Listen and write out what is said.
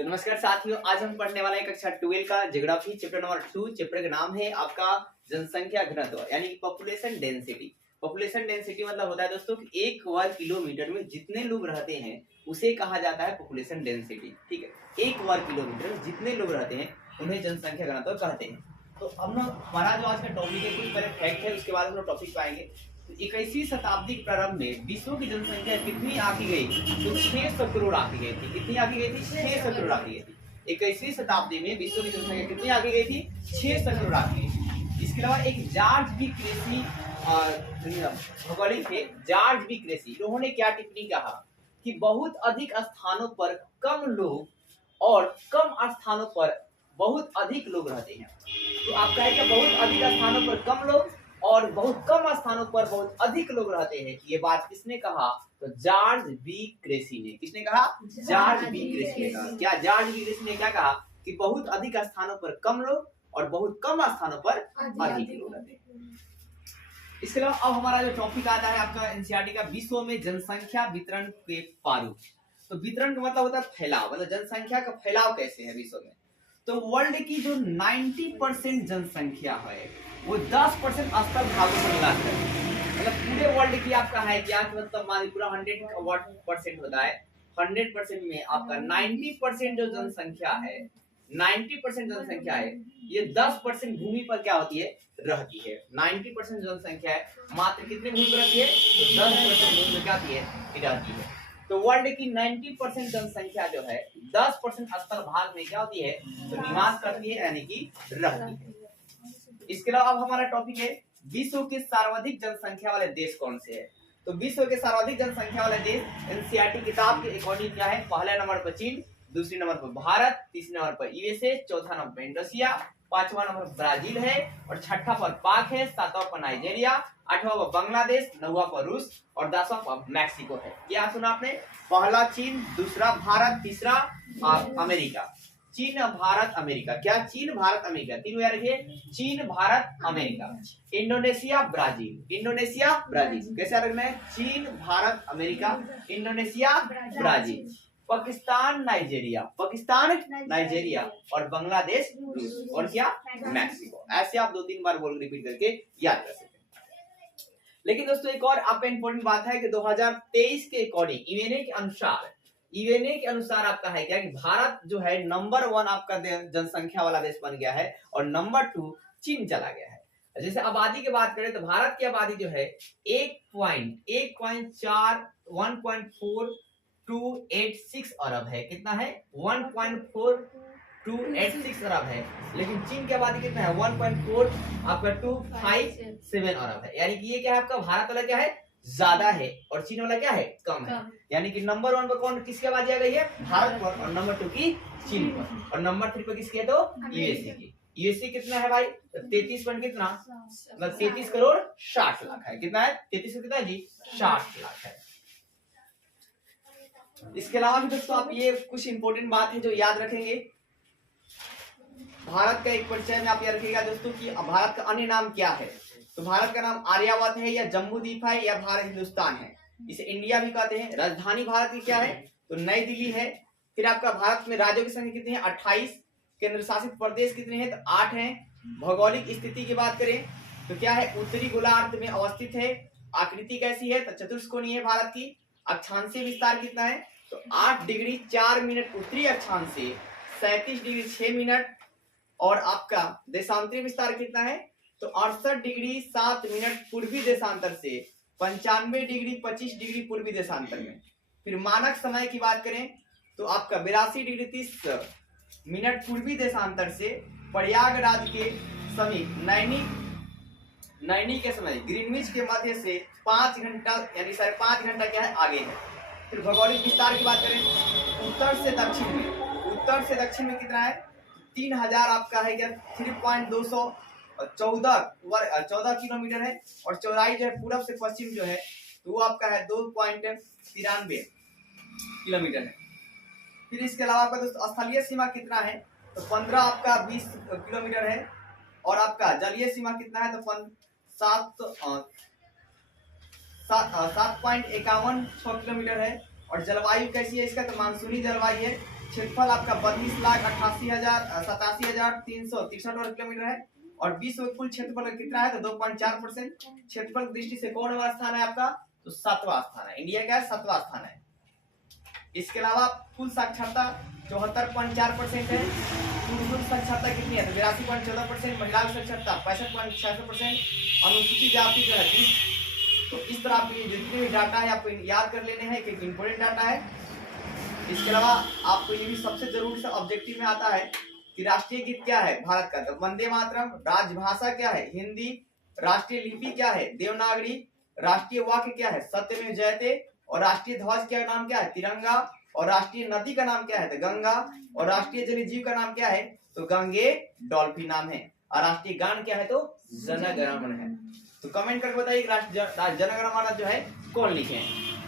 तो नमस्कार साथियों, आज हम पढ़ने वाला है कक्षा 12 का ज्योग्राफी चैप्टर नंबर 2। चैप्टर का नाम है आपका जनसंख्या घनत्व यानी पॉपुलेशन डेंसिटी। पॉपुलेशन डेंसिटी मतलब होता है दोस्तों कि 1 वर्ग किलोमीटर में जितने लोग रहते हैं उसे कहा जाता है पॉपुलेशन डेंसिटी। ठीक है, 1 वर्ग किलोमीटर में जितने लोग रहते हैं उन्हें जनसंख्या घनत्व कहते हैं। तो अब ना हमारा जो आज का टॉपिक है कुछ पहले फैक्ट है, उसके बाद हम टॉपिक पाएंगे। 21वीं शताब्दी के प्रारंभ में विश्व की जनसंख्या कितनी आंकी गई? तो 600 करोड़ आंकी गई थी। कितनी आंकी गई थी? 600 करोड़ आंकी गई थी। 21वीं शताब्दी में विश्व की जनसंख्या कितनी आंकी गई थी? 600 करोड़ आंकी गई थी। इसके अलावा एक जॉर्ज बी क्रेसी भौगोलिक थे, जॉर्ज बी क्रेसी, उन्होंने क्या टिप्पणी कहा कि बहुत अधिक स्थानों पर कम लोग और कम स्थानों पर बहुत अधिक लोग रहते हैं। तो आप कहें कि बहुत अधिक स्थानों पर कम लोग और बहुत कम स्थानों पर बहुत अधिक लोग रहते हैं। ये बात किसने कहा? तो जॉर्ज बी क्रेसी ने। किसने कहा? जॉर्ज बी क्रेसी ने कहा। क्या जॉर्ज बी क्रेसी ने क्या कहा कि बहुत अधिक स्थानों पर कम लोग और बहुत कम स्थानों पर अधिक लोग रहते हैं। इसके अलावा अब हमारा जो टॉपिक आता है आपका एनसीईआरटी का, विश्व में जनसंख्या वितरण के प्रारूप। तो वितरण का मतलब होता है फैलाव, मतलब जनसंख्या का फैलाव कैसे है विश्व में। तो वर्ल्ड की जो 90% जनसंख्या है वो 10% स्थल भागों से मिलाकर, मतलब पूरे वर्ल्ड की आपका है क्या, मतलब मान लीजिए पूरा 100% होता है, 100% में आपका 90% जो जनसंख्या है, 90% जनसंख्या है, ये 10% भूमि पर क्या होती है? रहती है। 90% जनसंख्या है मात्र कितने भूमि पर रहती है? तो 10% भूमि में क्या होती है? रहती है। तो वर्ल्ड की 90% जनसंख्या जो है 10% स्थल भाग में क्या होती है? तो निवास करती है, यानी कि रहती है। इसके अलावा अब हमारा टॉपिक है विश्व के सर्वाधिक जनसंख्या वाले देश कौन से है। तो विश्व के सर्वाधिक जनसंख्या वाले देश एनसीईआरटी किताब के अकॉर्डिंग क्या है? पहले नंबर पर चीन, दूसरे नंबर पर भारत, तीसरे नंबर पर यूएसए, चौथा नंबर पर इंडोनेशिया, पांचवा नंबर ब्राजील है और छठा पर पाक है, सातवां पर नाइजीरिया, आठवां पर बांग्लादेश, नौवां पर रूस और 10वां पर मैक्सिको है। क्या सुना आपने? पहला चीन, दूसरा भारत, तीसरा अमेरिका। चीन, भारत, अमेरिका। क्या? चीन, भारत, अमेरिका, तीनों याद रखिए। चीन, Bharat, America. Indonesia, Brazil. Indonesia, Brazil. कैसे याद रखना है? चीन, Bharat, America, Indonesia, Brazil. Pakistan, Nigeria, Pakistan, Nigeria और बांग्लादेश, रूस और क्या? मैक्सिको। ऐसे आप 2-3 बार बोल रिपीट करके याद कर सकते हैं। लेकिन दोस्तों एक और आपका इंपॉर्टेंट बात है कि 2023 के अकॉर्डिंग ईवेने के अनुसार आपका है क्या कि भारत जो है नंबर 1 आपका जनसंख्या वाला देश बन गया है और नंबर 2 चीन चला गया है। जैसे आबादी की बात करें तो भारत की आबादी जो है 1.4286 अरब है। कितना है? 1.4286 अरब है। लेकिन चीन की आबादी कितना है? 1.4257 अरब है। यानी कि ये क्या है आपका? भारत वाला क्या है? ज्यादा है और चीन वाला क्या है? कम है। यानी कि नंबर 1 पर कौन किसकी आबादी आ गई है? भारत पर, और नंबर 2 की चीन पर, और नंबर 3 पर किसकी है? तो यूएसए की। यूएसए कितना है भाई? 33 पॉइंट कितना, मतलब 33 करोड़ 60 लाख है। कितना है? 33 कितना है जी? 60 लाख है। इसके अलावा भी दोस्तों आप ये कुछ इंपोर्टेंट बात है जो याद रखेंगे। भारत का एक परिचय में आप याद रखिएगा दोस्तों कि भारत का अन्य नाम क्या है। तो भारत का नाम आर्यावर्त है या जम्मू द्वीप है या भारत हिंदुस्तान है। इसे इंडिया भी कहते हैं। राजधानी भारत की क्या है? तो नई दिल्ली है। फिर आपका भारत में राज्यों की संख्या कितनी है? 28। केंद्र शासित प्रदेश कितने हैं? तो 8 हैं। भौगोलिक स्थिति की बात करें तो क्या है? उत्तरी गोलार्ध में अवस्थित है। आकृति कैसी है? तो चतुष्कोणीय है भारत की। अक्षांशीय विस्तार कितना है? तो 8 डिग्री 4 मिनट उत्तरी अक्षांश से, 37 डिग्री 6 मिनट, और आपका देशांतरी विस्तार कितना है? तो 68 डिग्री 7 मिनट पूर्वी देशांतर से, 95 डिग्री 25 डिग्री पूर्वी देशांतर में। फिर मानक समय की बात करें तो आपका 82 डिग्री 30 मिनट पूर्वी देशांतर से प्रयागराज के समीप नैनी के समय ग्रीनविच के मध्य से 5 घंटा यानी 5.5 घंटा क्या है? आगे है। फिर भौगोलिक विस्तार की बात करें उत्तर से दक्षिण में कितना है? 3000 आपका है क्या? 3.214 किलोमीटर है। और चौड़ाई जो है पूरब से पश्चिम जो है तो वो आपका है 2.93 किलोमीटर है। फिर इसके अलावा आपका दोस्तों स्थलीय सीमा कितना है? तो 15 आपका 20 किलोमीटर है। और आपका जलीय सीमा कितना है? तो 7.51 किलोमीटर है। और जलवायु कैसी है इसका? तो मानसूनी जलवायु है। क्षेत्रफल आपका 32,88,87,363 वर्ग किलोमीटर है और विश्व में कुल क्षेत्रफल कितना है तो 2.4%। क्षेत्रफल की दृष्टि से कौन वा स्थान है आपका तो 7वां स्थान है। इंडिया का 7वां स्थान है। इसके अलावा कुल साक्षरता 74.4% है। पुरुष साक्षरता कितनी है तो 82.14%। महिला साक्षरता 65.66%। अनुसूचित जाति जो है 20। तो इस तरह आपके जितने भी डाटा है आपको याद कर लेने हैं, क्योंकि इंपोर्टेंट डाटा है। इसके अलावा आपको ये भी सबसे जरूरी सा ऑब्जेक्टिव में आता है कि राष्ट्रीय गीत क्या है भारत का तो वंदे मातरम। राजभाषा क्या है हिंदी। राष्ट्रीय लिपि क्या है देवनागरी। राष्ट्रीय वाक्य क्या है सत्यमेव जयते। और राष्ट्रीय ध्वज का नाम क्या है तिरंगा। और राष्ट्रीय नदी का नाम क्या है तो गंगा। और राष्ट्रीय जलीय जीव का नाम क्या है तो गंगे डॉल्फिन नाम है। और राष्ट्रीय गान क्या है तो जन गण मन है। तो कमेंट करके बताइए जनगण मन जो है कौन लिखे हैं।